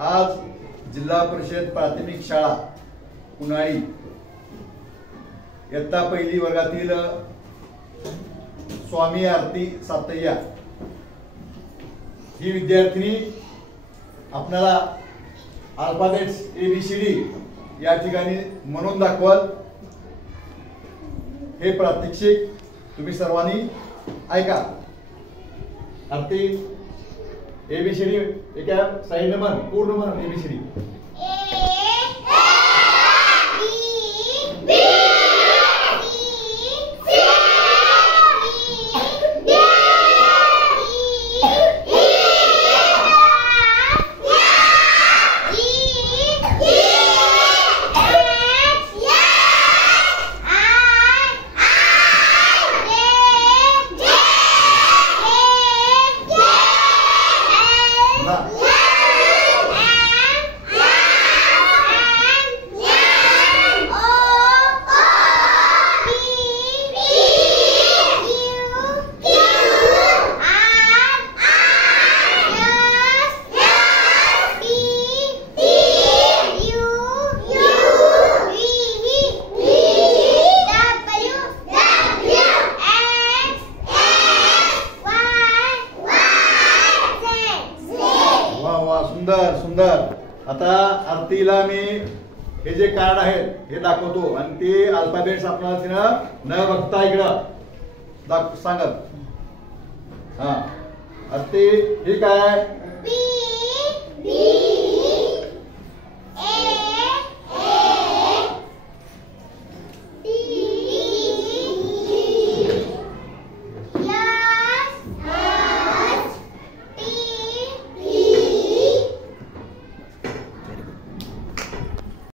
आज जिल्हा परिषद प्राथमिक शाळा उन्हाळी इयत्ता पहिली वर्गातील स्वामी आरती सातय्या ही विद्यार्थिनी आपल्याला अल्फाबेट्स ABCD या ठिकाणी म्हणून दाखवल। हे प्रात्यक्षिक तुम्ही सर्वांनी ऐका। आरती ABCD एका साइड म्हण, पूर्ण म्हण ABCD। सुंदर सुंदर। आता आरतीला मी हे जे कार्ड आहे हे दाखवतो आणि ते अल्फाबेट्स आपल्याला तिनं न बघता इकडं सांगत। हा आरती हे काय?